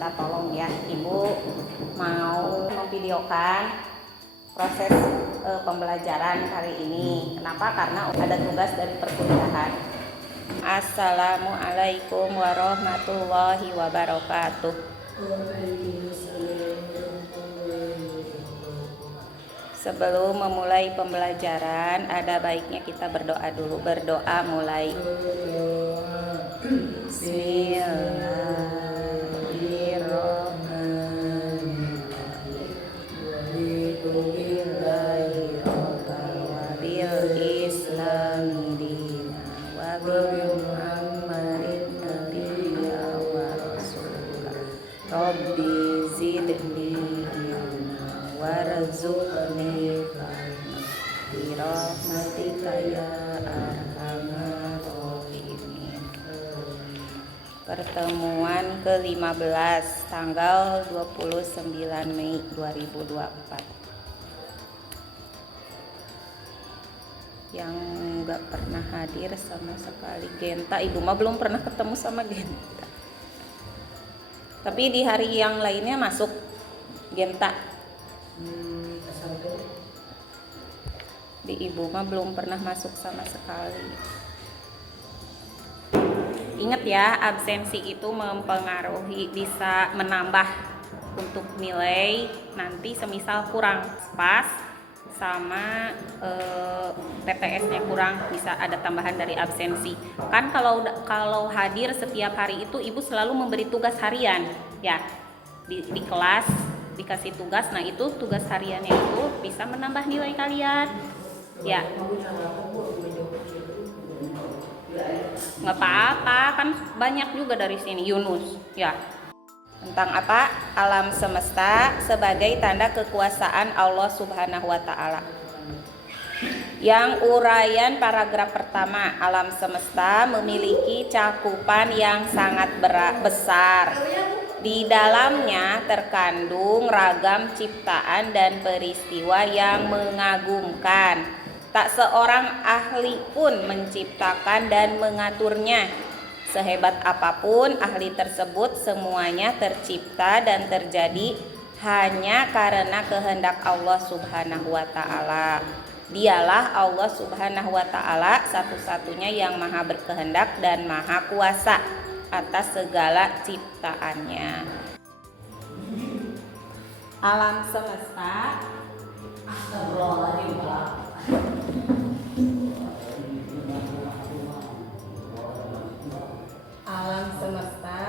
minta tolong ya, Ibu mau memvideokan proses pembelajaran hari ini. Kenapa? Karena ada tugas dari perkuliahan. Assalamualaikum warahmatullahi wabarakatuh. Sebelum memulai pembelajaran, ada baiknya kita berdoa dulu. Berdoa mulai. Rabbi zidni warzuqni bi rahmatika ya arhamar rahimin. Pertemuan ke-15 tanggal 29 Mei 2024. Yang nggak pernah hadir sama sekali Genta, Ibu mah belum pernah ketemu sama Genta. Tapi di hari yang lainnya masuk Genta. Di Ibu mah belum pernah masuk sama sekali. Ingat ya, absensi itu mempengaruhi, bisa menambah untuk nilai nanti semisal kurang pas sama TPS-nya kurang, bisa ada tambahan dari absensi. Kan kalau hadir setiap hari itu Ibu selalu memberi tugas harian ya, di kelas dikasih tugas. Nah itu tugas hariannya itu bisa menambah nilai kalian ya. Nggak apa-apa, kan banyak juga dari sini. Yunus ya, tentang apa? Alam semesta sebagai tanda kekuasaan Allah Subhanahu wa Ta'ala. Yang uraian paragraf pertama, alam semesta memiliki cakupan yang sangat besar. Di dalamnya terkandung ragam ciptaan dan peristiwa yang mengagumkan. Tak seorang ahli pun menciptakan dan mengaturnya. Sehebat apapun ahli tersebut, semuanya tercipta dan terjadi hanya karena kehendak Allah Subhanahu wa Ta'ala. Dialah Allah Subhanahu wa Ta'ala satu-satunya yang maha berkehendak dan maha kuasa atas segala ciptaannya. Alam semesta alam semesta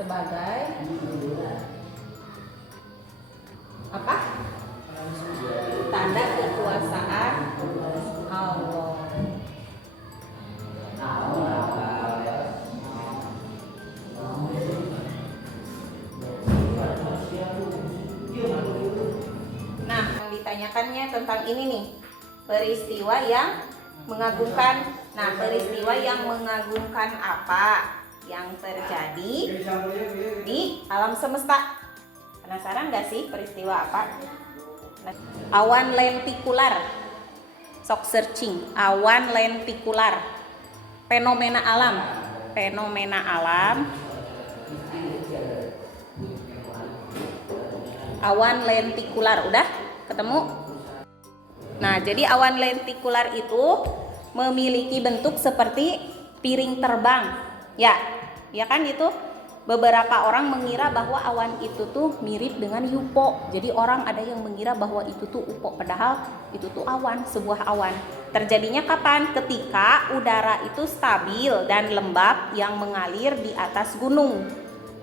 sebagai apa? Tanda kekuasaan Allah. Nah, yang ditanyakannya tentang ini nih, peristiwa yang mengagumkan. Nah, peristiwa yang mengagumkan apa yang terjadi di alam semesta? Penasaran gak sih peristiwa apa? Awan lentikular. Sok searching, awan lentikular. Fenomena alam. Fenomena alam. Awan lentikular, udah ketemu? Nah, jadi awan lentikular itu memiliki bentuk seperti piring terbang. Ya kan itu. Beberapa orang mengira bahwa awan itu tuh mirip dengan UFO. Jadi orang ada yang mengira bahwa itu tuh UFO, padahal itu tuh awan, sebuah awan. Terjadinya kapan? Ketika udara itu stabil dan lembab yang mengalir di atas gunung,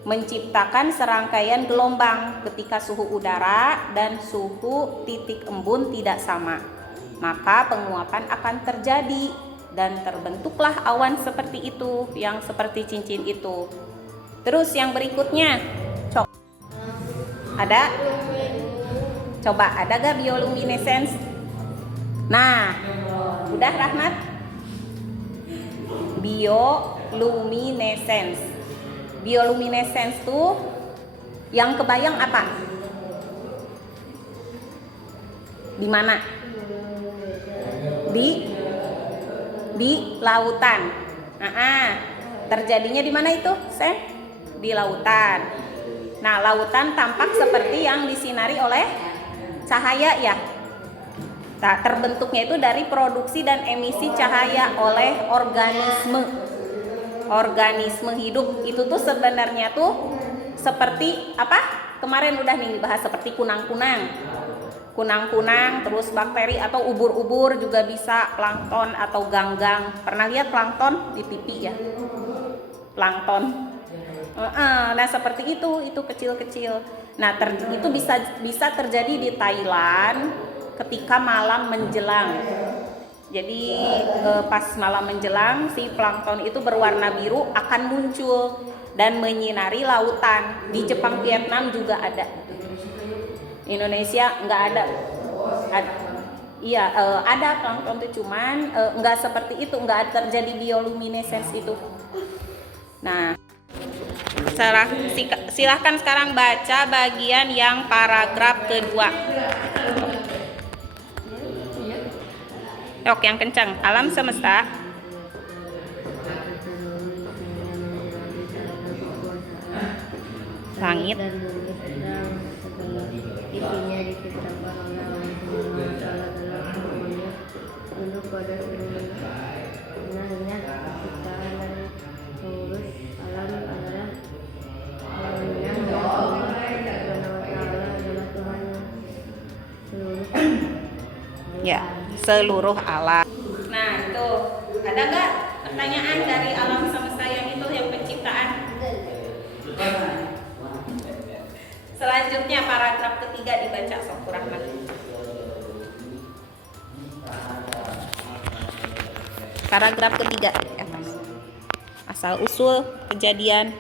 menciptakan serangkaian gelombang. Ketika suhu udara dan suhu titik embun tidak sama, maka penguapan akan terjadi dan terbentuklah awan seperti itu, yang seperti cincin itu. Terus yang berikutnya, ada? Coba, ada gak bioluminescence? Nah, udah Rahmat? Bioluminescence. Bioluminescence tuh yang kebayang apa? Di mana? Di lautan. Terjadinya di mana itu, Sen? Di lautan. Nah, lautan tampak seperti yang disinari oleh cahaya ya. Nah, terbentuknya itu dari produksi dan emisi cahaya oleh organisme hidup. Itu tuh sebenarnya tuh seperti apa? Kemarin udah nih dibahas, seperti kunang-kunang, terus bakteri atau ubur-ubur juga bisa, plankton atau ganggang. Pernah lihat plankton di TV ya? Plankton. Nah seperti itu kecil-kecil. Nah itu bisa terjadi di Thailand ketika malam menjelang. Jadi pas malam menjelang si plankton itu berwarna biru akan muncul dan menyinari lautan. Di Jepang, Vietnam juga ada. Indonesia nggak ada. Iya, ada plankton itu, cuman nggak seperti itu, nggak terjadi bioluminescence itu. Nah, silahkan sekarang baca bagian yang paragraf kedua. Yok, yang kencang. Alam semesta langit isinya diciptakan oleh Allah Subhanahu wa Ta'ala dalam semuanya tunduk pada sebenarnya ciptaan dan pengurus alam adalah Allah Subhanahu wa Ta'ala adalah Tuhan seluruh alam. Nah itu ada nggak pertanyaan dari alam semesta yang itu, yang penciptaan? Selanjutnya paragraf ketiga dibaca Sokur Rahman. Paragraf ketiga, asal usul kejadian.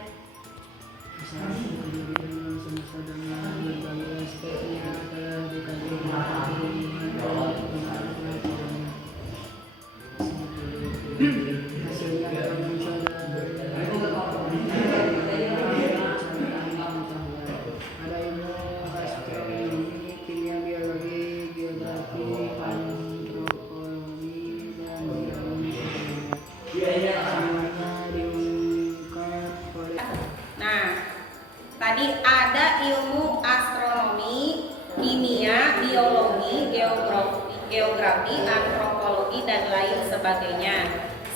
Tadi ada ilmu astronomi, kimia, biologi, geografi, antropologi, dan lain sebagainya.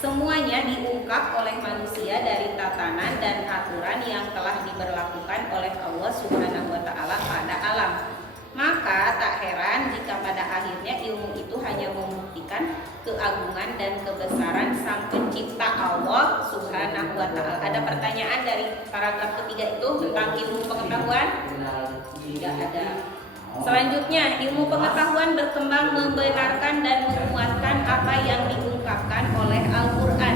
Semuanya diungkap oleh manusia dari tatanan dan aturan yang telah diberlakukan oleh Allah Subhanahu wa Ta'ala pada alam. Maka tak heran jika pada akhirnya ilmu itu hanya membuktikan keagungan dan kebesaran Sang Pencipta Allah Subhanahu wa Ta'ala. Ada pertanyaan dari paragraf ketiga itu tentang ilmu pengetahuan? Tidak ada. Selanjutnya, ilmu pengetahuan berkembang membenarkan dan menguatkan apa yang diungkapkan oleh Al-Quran.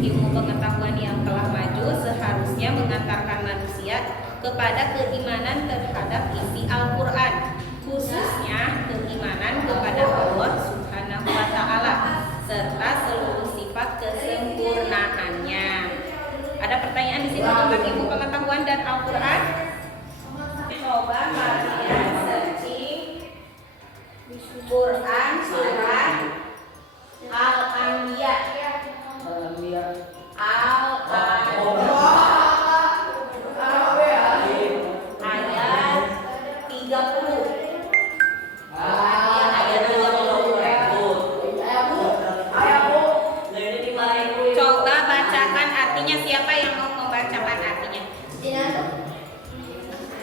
Ilmu pengetahuan yang telah maju seharusnya mengantarkan manusia kepada keimanan terhadap isi Al-Quran, khususnya keimanan kepada Allah Subhanahu wa Ta'ala serta seluruh sifat kesempurnaannya. Ada pertanyaan di sini tentang ilmu pengetahuan dan Al-Quran? Coba kalian searching Quran surat Al-Anbiya. Ayat 30. Coba bacakan artinya, siapa yang mau membacakan artinya?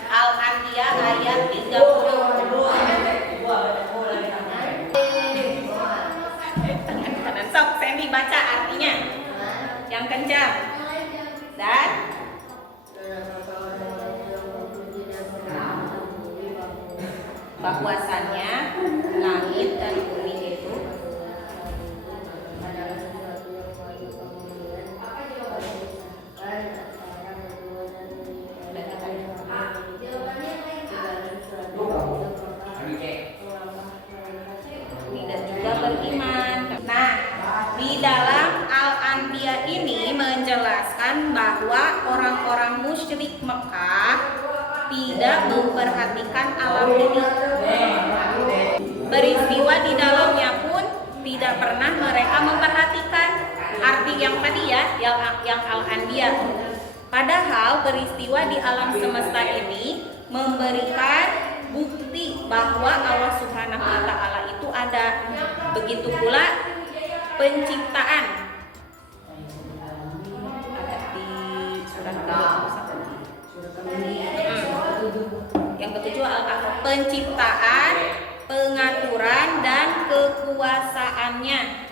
Al-Anbiya ayat 30. Sok, Sandy baca artinya yang kencang. Dan bahwasannya langit dan bumi itu tidak juga beriman. Nah, di dalam Al-Anbiya ini menjelaskan bahwa orang-orang musyrik Mekah tidak memperhatikan alam ini. Peristiwa di dalamnya pun tidak pernah mereka memperhatikan. Arti yang tadi ya, yang Al-Anbiya. Padahal peristiwa di alam semesta ini memberikan bukti bahwa Allah Subhanahu wa taala itu ada. Begitu pula penciptaan. Ada di surah 21. Yang ketujuh Al-Kahf, penciptaan, pengaturan dan kekuasaannya.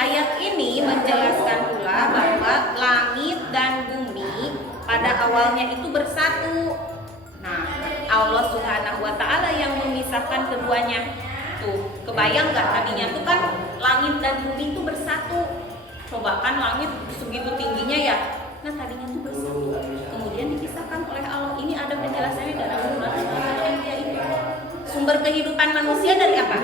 Ayat ini menjelaskan pula bahwa langit dan bumi pada awalnya itu bersatu. Nah, Allah Subhanahu wa taala yang memisahkan keduanya. Tuh, kebayang nggak tadinya tuh kan langit dan bumi itu bersatu. Coba kan langit segitu tingginya ya. Nah, tadinya tuh bersatu. Kemudian dipisahkan oleh Allah. Ini ada penjelasannya dalam surat Al-Anbiya itu. Sumber kehidupan manusia dari apa?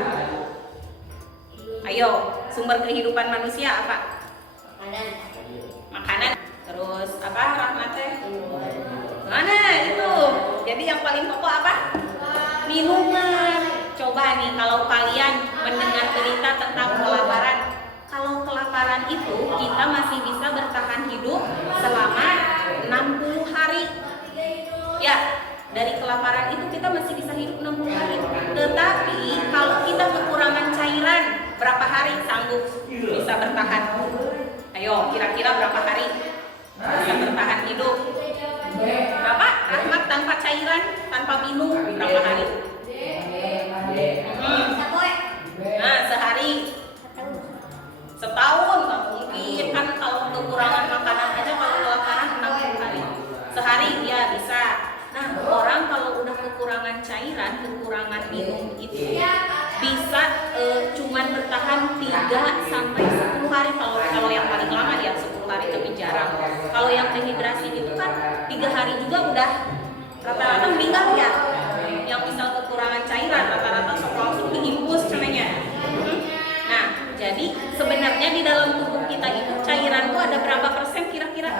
Ayo, sumber kehidupan manusia apa? Makanan. Terus apa? Rahmatnya? Mana itu? Jadi yang paling pokok apa? Minuman. Coba nih kalau kalian mendengar berita tentang kelaparan. Kalau kelaparan itu kita masih bisa bertahan hidup selama 60 hari. Ya, dari kelaparan itu kita masih bisa hidup 60 hari. Tetapi kalau kita kekurangan cairan, berapa hari sanggup bisa bertahan? Ayo, kira-kira berapa hari bisa bertahan hidup? Berapa? Rahmat tanpa cairan, tanpa minum, berapa hari? Nah, sehari. Setahun nggak mungkin kan, kalau kekurangan makanan aja, kalau kelaparan 60 hari. Sehari ya bisa. Nah, orang kalau udah kekurangan cairan, kekurangan minum itu bisa cuman bertahan 3 sampai 10 hari kalau yang paling lama ya 10 hari, tapi jarang. Kalau yang dehidrasi itu kan 3 hari juga udah rata-rata meninggal ya. Yang misal kekurangan cairan rata-rata langsung dihimpus cenanya. Nah, jadi sebenarnya di dalam tubuh kita itu cairan itu ada berapa persen kira-kira?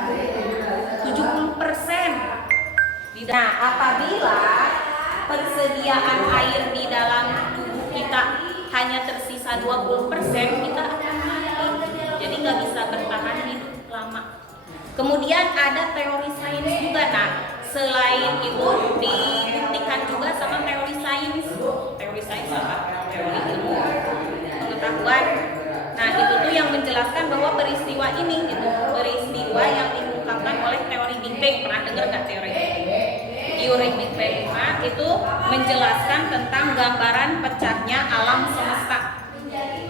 70%. Nah, apabila persediaan air di dalam tubuh kita hanya tersisa 20%, kita akan mati. Jadi nggak bisa bertahan hidup lama. Kemudian ada teori sains juga. Nah, selain itu dibuktikan juga sama teori sains. Teori sains apa? Teori ilmu pengetahuan. Nah, itu tuh yang menjelaskan bahwa peristiwa ini gitu, peristiwa yang diungkapkan oleh teori Big Bang. Pernah dengar nggak teori Big Bang? Teori Big Bang itu menjelaskan tentang gambaran pecahnya alam semesta.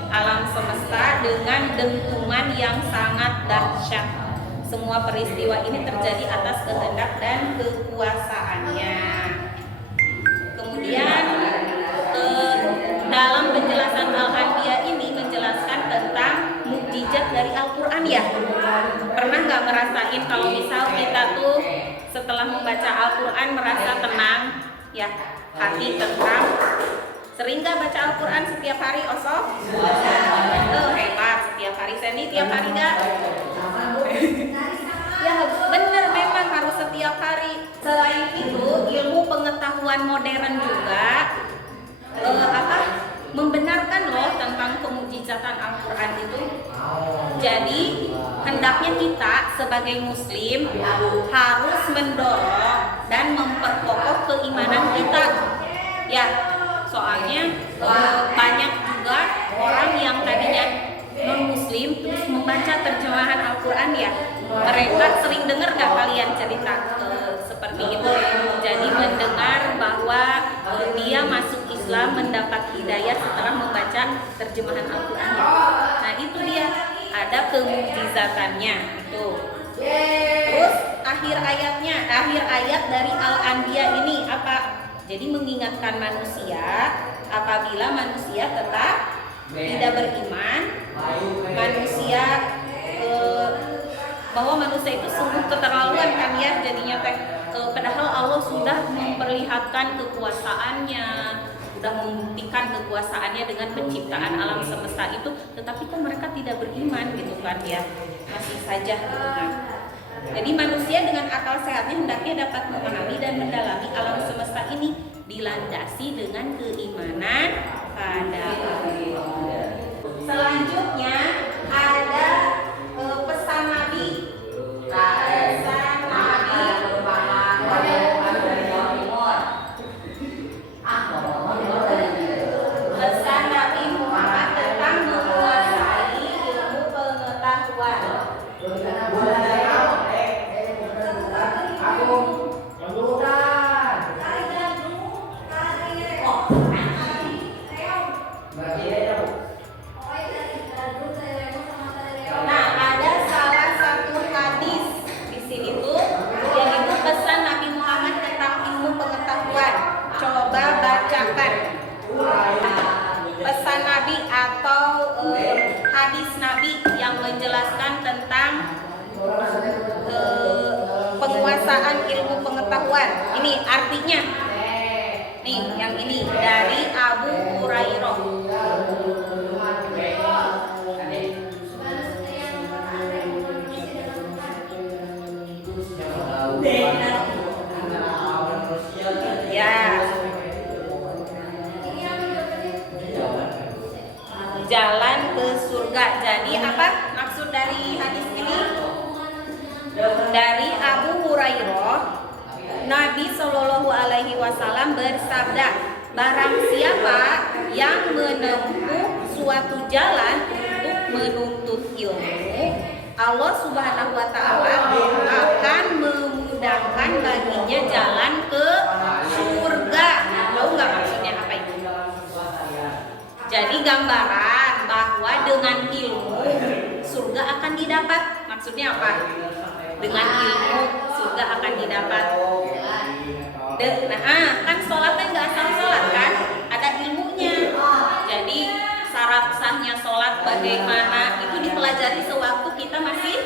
Alam semesta dengan dentuman yang sangat dahsyat. Semua peristiwa ini terjadi atas kehendak dan kekuasaannya. Kemudian dalam penjelasan Al-Anbiya ini menjelaskan tentang mukjizat dari Al-Quran ya. Pernah nggak ngerasain kalau misal kita tuh setelah membaca Al-Quran merasa tenang ya, hati tentram? Sering nggak baca Al-Quran setiap hari, Oso? Hebat, setiap hari. Sandy tiap hari nggak? Ya bener, memang harus setiap hari. Selain itu ilmu pengetahuan modern juga membenarkan loh tentang kemujizatan Al-Quran itu. Jadi hendaknya kita sebagai muslim harus mendorong dan memperkokoh keimanan kita ya. Soalnya banyak juga orang yang tadinya non muslim terus membaca terjemahan Al-Quran ya. Mereka sering dengar nggak kalian cerita seperti itu? Jadi mendengar bahwa dia masuk Islam, mendapat hidayah setelah membaca terjemahan Al-Quran ya. Nah itu dia, ada kemujizatannya itu. Terus akhir ayat dari Al-Anbiya ini apa? Jadi mengingatkan manusia apabila manusia tetap tidak beriman, manusia bahwa manusia itu sungguh keterlaluan kan ya jadinya padahal Allah sudah memperlihatkan kekuasaannya, sudah membuktikan kekuasaannya dengan penciptaan alam semesta itu, tetapi kan mereka tidak beriman gitu kan ya, masih saja gitu kan. Jadi manusia dengan akal sehatnya hendaknya dapat memahami dan mendalami alam semesta ini dilandasi dengan keimanan pada Allah. Selanjutnya ada hadis Nabi yang menjelaskan tentang penguasaan ilmu pengetahuan. Ini artinya. Nih, yang ini dari Abu Hurairah. Ya. Jalan ke surga. Jadi apa maksud dari hadis ini? Dari Abu Hurairah, Nabi Shallallahu Alaihi Wasallam bersabda, barang siapa yang menempuh suatu jalan untuk menuntut ilmu, Allah Subhanahu Wa Taala akan memudahkan baginya jalan ke surga. Tahu nggak maksudnya apa itu? Jadi gambaran bahwa dengan ilmu surga akan didapat. Maksudnya apa? Dengan ilmu surga akan didapat. Nah, kan sholatnya nggak asal sholat kan? Ada ilmunya. Jadi syarat sahnya sholat bagaimana itu dipelajari sewaktu kita masih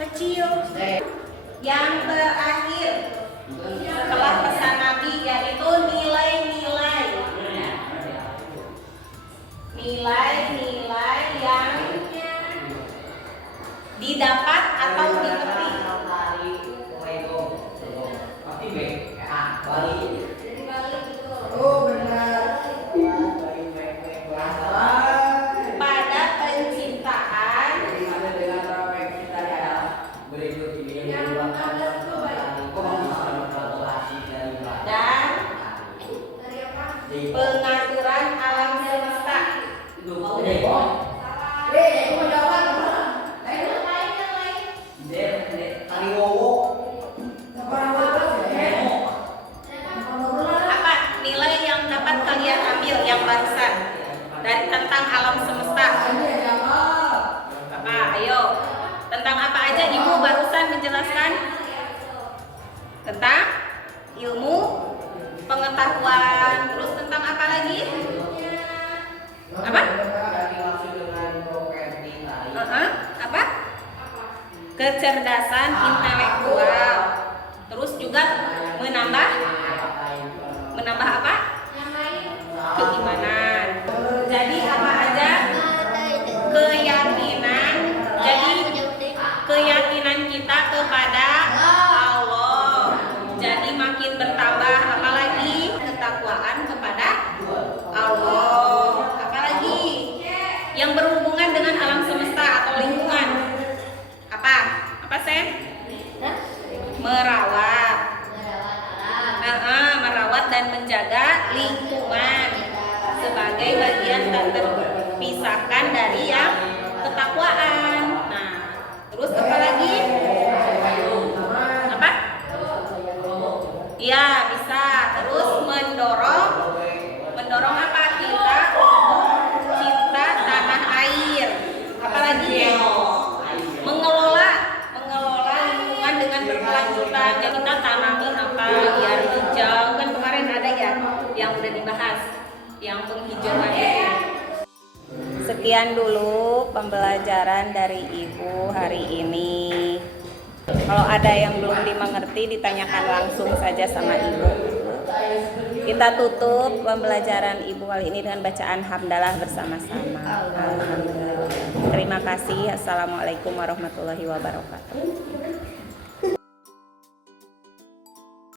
kecil. Yang terakhir setelah pesan Nabi yaitu nilai-nilai yang didapat atau dipetik. Pada penciptaan dan pengaturan alam semesta. Apa nilai yang dapat kalian ambil yang barusan dari tentang alam semesta? Apa? Ayo. Tentang apa aja Ibu barusan menjelaskan? Tentang ilmu pengetahuan. Terus tentang apa lagi? Apa? Apa? Kecerdasan intelektual. Terus juga menambah apa? Keimanan. Jadi apa aja? Keyakinan. Jadi keyakinan kita kepada Allah. Jadi makin bertambah. Apalagi ketakwaan kepada Allah. Apalagi yang berhubungan dengan alam semesta atau lingkungan. Apa Sen? Merawat dan menjaga lingkungan sebagai bagian tak terpisahkan dari yang ketakwaan. Nah, terus apa lagi? Apa? Iya, bisa. Terus mendorong apa? Kita cinta tanah air. Apalagi ya? Mengelola lingkungan dengan berkelanjutan. Jadi kita tanami apa biar hijau. Kan kemarin ada ya yang udah dibahas, yang penghijauan itu. Sekian dulu pembelajaran dari Ibu hari ini. Kalau ada yang belum dimengerti ditanyakan langsung saja sama Ibu. Kita tutup pembelajaran Ibu kali ini dengan bacaan hamdalah bersama-sama. Alhamdulillah. Terima kasih. Assalamualaikum warahmatullahi wabarakatuh.